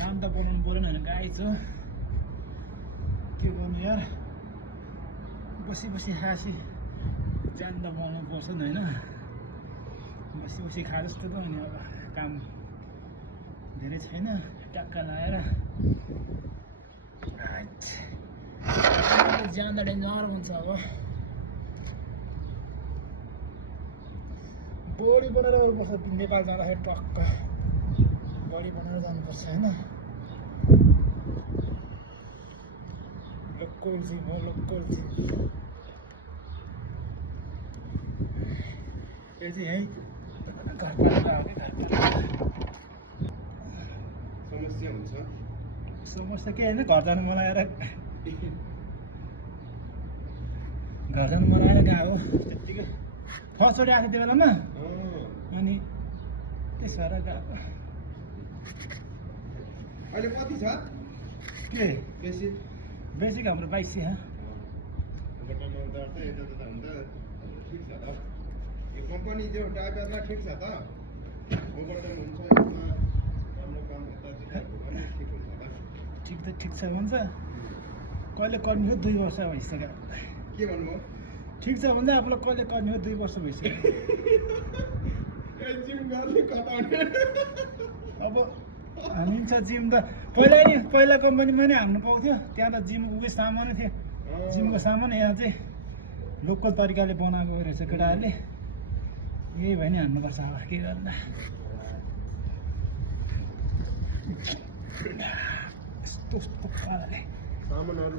जान त बनाउनु परेन होइन गाई छ के गर्नु यार बसी बसी खाएपछि जान त बनाउनु पर्छ नि होइन बसी बसी खाए जस्तो त अनि अब काम धेरै छैन ट्याक्क लगाएर ज्यान त डेन्जर हुन्छ अब बडी बनाएर आउनुपर्छ नेपाल जाँदाखेरि टक्क बडी बनाएर जानुपर्छ होइन लोकल जिम हो लोकल जिम यो चाहिँ है घरपालुवा हो कि समस्या हुन्छ समस्या के होइन घर जानु मन आएर घर जानु मन आएर गएको हो त्यत्तिकै फर्स्टचोटि आएको त्यो बेलामा अनि त्यसो भएर गएको अहिले कति छ के बेसी बेसिक हाम्रो 2200 ठिक छ त यो कम्पनी जो ड्राइभरलाई ठिक छ त ओभरटाइम हुन्छ राम्रो काम हुँदा ठिक हुन्छ त ठिक छ भन्छ कहिले गर्ने हो 2 वर्ष भइसक्यो के भन्नुभयो ठिक छ भन्दा आफूलाई कहिले गर्ने हो 2 वर्ष भइसक्यो जिम गर्ने कताउने अब हानिन्छ जिम त पहिला कम्पनीमा नै हाल्नु पाउँथ्यो त्यहाँ त जिम उयो सामानै थियो जिमको सामान यहाँ चाहिँ लोकल तरिकाले बनाएको रहेछ केटाहरूले यही भयो नि हान्नुपर्छ अब के गर्दा यस्तो पाराले सामानहरू